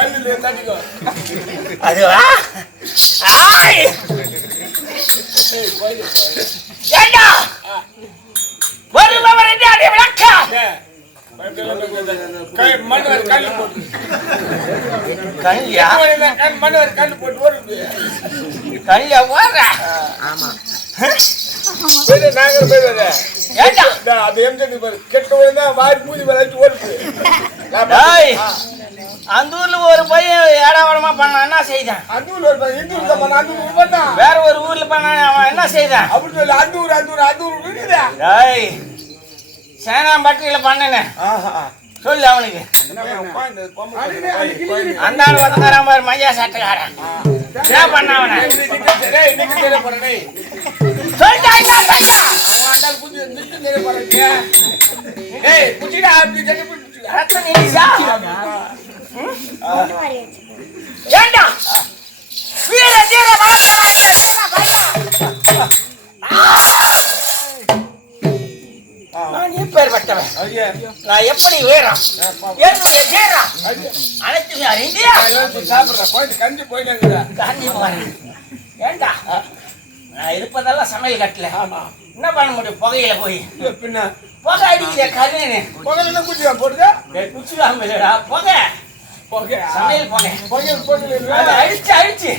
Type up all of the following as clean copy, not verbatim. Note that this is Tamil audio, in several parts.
கல்லுல தட்டிக்கோ. அதுவா? ஆய் ஏண்டா வருபவர் என்று அதை விளக்க மன்னர் கல்லு போட்டு கல்யா மன்னர் கல்லு போட்டு வருது. கல்யா வர ஆமா நாங்கள் போய் ஏண்டா அது எம்ஜி கெட்ட விழுந்தா வாரி பூஜை விளையாட்டு ஓடுது. அந்த ஊர்ல ஒரு பையன் ஏடாவடமா பண்ணான், என்ன செய்தான்? அந்த ஊர்ல ஒரு பையன் இந்த ஊர்ல பண்ணான், அந்த ஊர்ல பண்ணான். வேற ஒரு ஊர்ல பண்ணான், அவன் என்ன செய்தான்? அப்படி சொல்லி அந்த ஊர் இருக்குதா? டேய் சேனாம்பட்டியில பண்ணனே சொல்லு அவனுக்கு. அந்த ஆள் வந்துறான் பாரு மையா சட்டக்காரன். என்ன பண்ண அவனை? சொல்டா என்ன பண்ணா? அவன் அந்த குஞ்சி நிக்கு நேரே போறே. ஏய் குச்சிடா அப்படி ஜெட்டி புடிச்சுடா. ரத்த நீசா. ஏண்டா? வீர தீர மாட்டடா பையா. நான் எப்பேற்பட்டவன்? நான் எப்படி வீரம்? என்னுடைய வீரம் அனைத்துமே அறிந்தியா? சாப்பிடுற போயிட்டு கஞ்சி போயிட்டு இருக்குதா? காஞ்சி போறேன். ஏண்டா நான் இருப்பதெல்லாம் சமையல் கட்டல. என்ன பண்ண முடியும் புகையில போய்? பின்ன புகை அடிக்கிற கருணு புகையில குச்சியா போடுதா? குச்சிக்காம இல்லடா புகை புகை சமையல் புகை புகையில் போட்டு அதை அடிச்சு அடிச்சு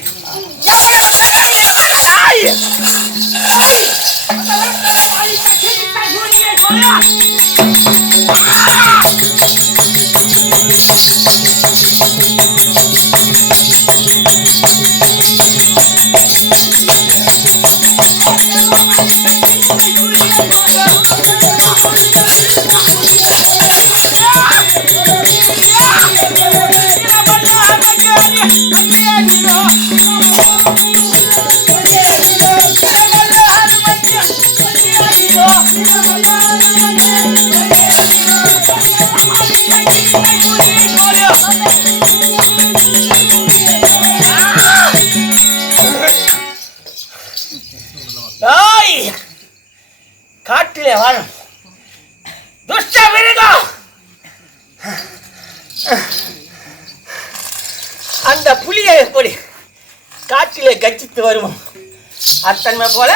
காட்டிலே வாழும் துஷ்ட மிருகம் அந்த புலியை எப்படி காட்டிலே கச்சித்து வருவோம் அத்தன்மை போல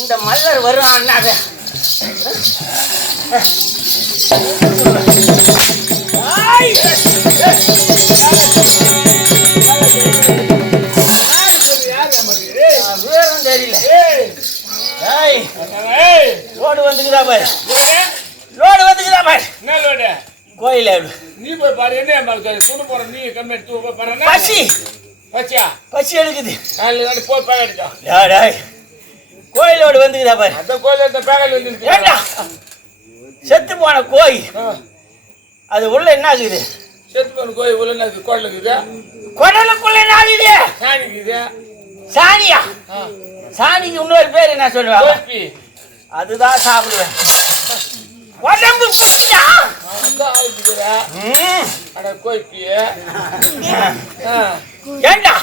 இந்த மல்லர் வருவான். வீரம் தெரியல. லோடு வந்துக்குதா பாரு, லோடு வந்துக்குதா பாரு. என்ன லோடு? கோயில நீ போய் பாரு. என்ன துணி போற நீ கம்மி எடுத்து போய் பாரு. பசி பச்சியா பசி எடுக்குது. காலையில் போய் பேக் அடிச்சா கோயிலோடு வந்துக்குதா பாரு. அந்த கோயில் இந்த பேக்கல் வந்து ஏண்டா செத்து போன கோயில் அது உள்ள என்ன ஆகுது? செத்து போன கோயில் உள்ள என்ன குடல் இருக்குது? குடலுக்குள்ள என்ன ஆகுது? சாணி இருக்குது. சாணியா? சாணிக்கு இன்னொரு பேர் என்ன சொல்லுவாங்க? அதுதான் சாப்பிடுவேன். உடம்பு குச்சியா? ஏண்டா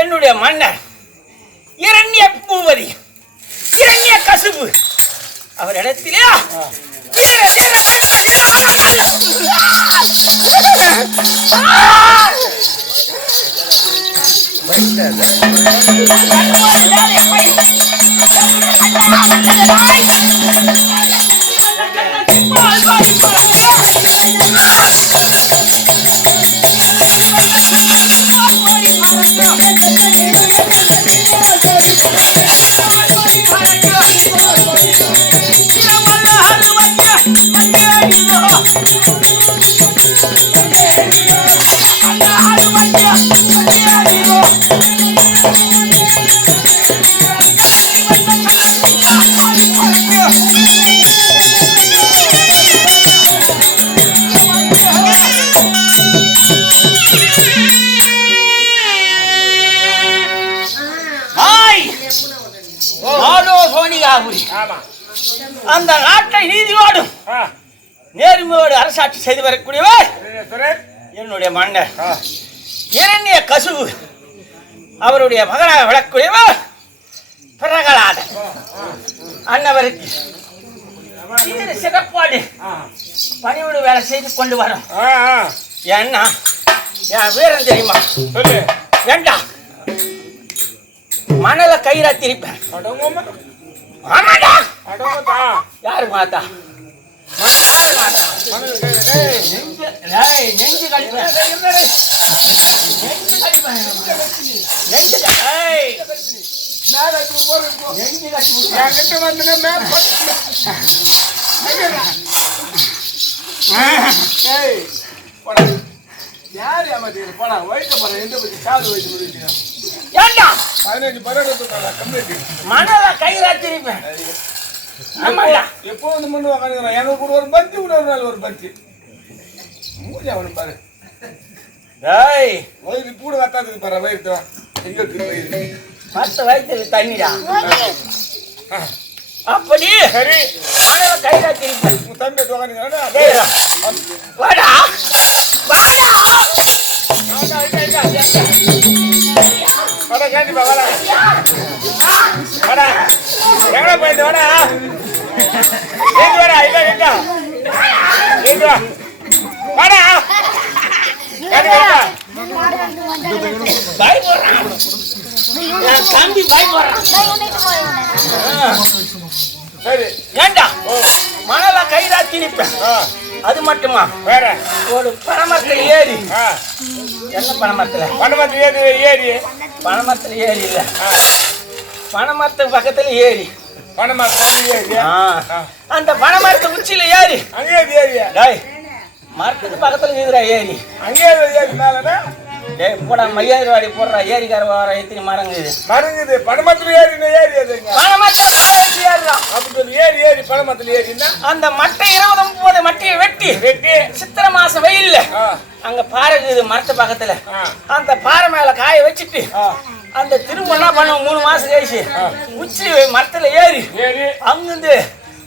என்னுடைய மன்னர் இரண்ய பூவதி இரண்ய கசுபு அவர் இடத்திலே அந்த நாட்டை நீதியோடும் நேர்மையோடு அரசாட்சி செய்து வரக்கூடியவர் என்னுடைய மன்னர் இரண்ய கசுபு அவருடைய மகனாக விளக்கூடியவர் பிரகலாதன். அன்னவருக்கு சிறப்பாடு பணியோடு வேலை செய்து கொண்டு வரும் ஏன்னா என் வீரம் தெரியுமா? சொல்லு. ஏண்டா மணல கயிறா திரிப்பேன். அடங்கோமா. ஆமாடா. அடங்கோதா. யாரு மாத்தா? நெஞ்சு கடிப்பேன். யாரு ஏமாத்தீங்க? போடா வயிற்று போற எந்த பத்தி காது வயிற்று முடிச்சு ஏண்டா 15 பரவாயில்ல கம்ப்ளீட் மணல கயிறா திரிப்பேன். ஆமாடா. எப்போ வந்து மண்ணு உக்காந்துக்கிறான். எனக்கு கூட ஒரு பத்தி கூட ஒரு நாள் ஒரு பத்தி மூஞ்சி அவனு பாரு. டேய் வயிறு கூட வத்தாதுக்கு பாரு. வயிற்று எங்க இருக்கு வயிறு? 10 வயசுல தண்ணிடா. அப்படி சரி மணல கயிறா திரிப்பேன். உன் தம்பி உக்காந்துக்கிறானா? டேய் வாடா வாடா. வாடா கேண்டிப்பா வாடா வாடா. எங்கடா போயிட்டு வாடா. எங்க வாடா இங்க எங்க எங்க வாடா. கேண்டி வாடா. பயப்படுறான். என் தம்பி பயப்படுறான். சரி ஏண்டா மணல கயிறா திரிப்பேன். அது மட்டுமா வேற ஒரு பணமரத்துல ஏறி. என்ன பணமரத்துல? பணமரத்துல ஏறி பணமரத்துல ஏறி இல்ல, பணமரத்துக்கு பக்கத்துல ஏறி. பணமரத்துல ஏறி அந்த பணமரத்து உச்சியில ஏறி. அங்கே ஏறி டேய் மரத்துக்கு பக்கத்துல இருக்குறா ஏறி. அங்கே ஏறி மேலனா டேய் போடா மரியாதை வாடி போடுறா. ஏரிக்கார வர எத்தனை மரங்குது மரங்குது. பணமரத்துல ஏறி அதுங்க பணமரத்துல மரம் ஏறுறான். அப்படி ஏறி பணமரத்துல ஏறினா அந்த மட்டை 20-30 மட்டையை வெட்டி சித்திரை மாசம் வெயில்ல அங்க பாறை இருக்குது மரத்து பக்கத்துல. அந்த பாறை மேல காய வச்சுட்டு அந்த திரும்ப என்ன பண்ணுவோம் 3 மாசம் கழிச்சு உச்சி மரத்துல ஏறி அங்கிருந்து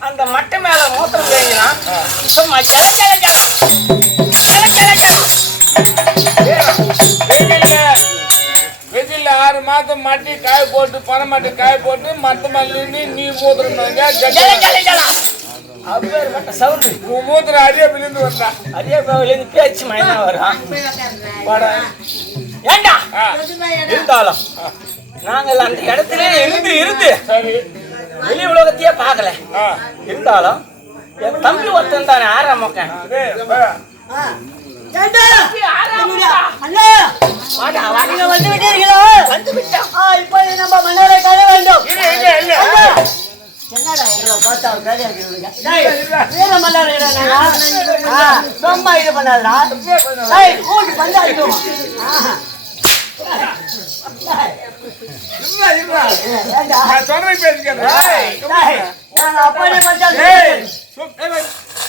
அந்த மட்டை மேல மூத்திரம் தேங்கினா சும்மா வெயில்ல 6 மாதம் மாட்டி காய போட்டு பணமாட்டி காய போட்டு மத்த மல்லி நீ மூத்திரம் அப்பேற்பட்ட சவுண்டு. உன் மூத்திரம் அரியாப்பிலிருந்து வந்தா அரியாபாவிலேருந்து பேச்சு மயனா வரும். ஏண்டா இருந்தாலும் நாங்கள் அந்த இடத்துல இருந்து சரி வெளி உலகத்தையே பார்க்கல. இருந்தாலும் என் தம்பி ஒருத்தன் தானே 6ஆம் மக்கன்.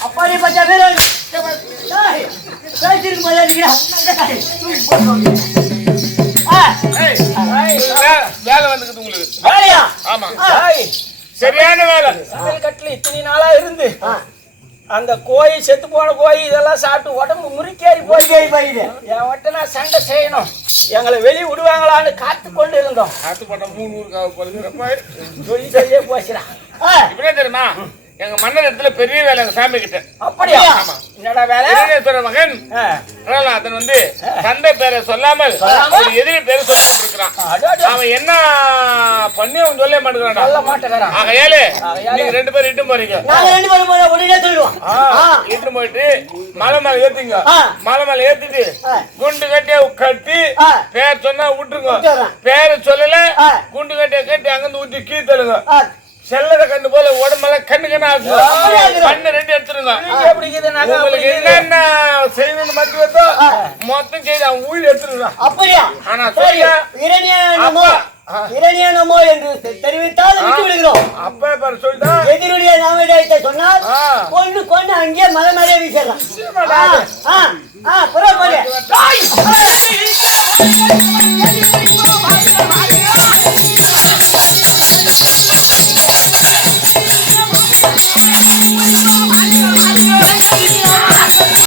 அப்படி பச்சா வேலை வந்துக்குது உங்களுக்கு. வேலையா? ஆமா சரியான வேலை. சமையல் கட்டுல இத்தனை நாளா இருந்து அந்த கோழி செத்து போன கோழி இதெல்லாம் சாப்பிட்டு உடம்பு முறுக்கேறி போயிடுது. என் வட்ட நான் சண்டை செய்யணும், எங்களை வெளியே விடுவாங்களான்னு காத்து கொண்டு இருந்தோம். காத்து போட்ட 300 சொல்லி சொல்லியே போச்சுடா. இப்படியே தெரியுமா? எங்க மன்னர் இடத்துல பெரிய வேலை எங்க சாமி கிட்ட. அப்படியா? என்னடா வேலை? மகன் அதன் வந்து தந்தை பேரை சொல்லாமல் எதிரி பேரை சொல்லிட்டு இருக்கிறான். அவன் என்ன பண்ணி அவன் சொல்ல மாட்டேங்கிறான். ஆகையால நீங்க 2 பேரும் இட்டு போறீங்க. இட்டு போயிட்டு மலை மேல ஏத்துங்க. மலை மேல ஏத்திட்டு குண்டு கட்டி பேர் சொன்னா விட்டுருங்க. பேரை சொல்லல குண்டு கட்டி அங்கிருந்து ஊத்தி கீழ்த்தலுங்க. செல்லத கண்ணு போல உடம்பெல்லாம் கண்ணு ஆகும். கண்ணு 2 எடுத்துருங்க. உங்களுக்கு என்னென்ன செய்யணும்னு மத்தி வைத்தோ மொத்தம் செய்து அவன் உயிர் எடுத்துருக்கான். அப்படியா? ஆனா இரணியனமோ என்று தெரிவித்தால் விட்டு விடுகிறோம். அப்பா பாரு சொல்லிட்டா எதிரியுடைய நாமத்தை சொன்னால் கொண்டு அங்கே மலை மேலே வீசிடலாம். புற போல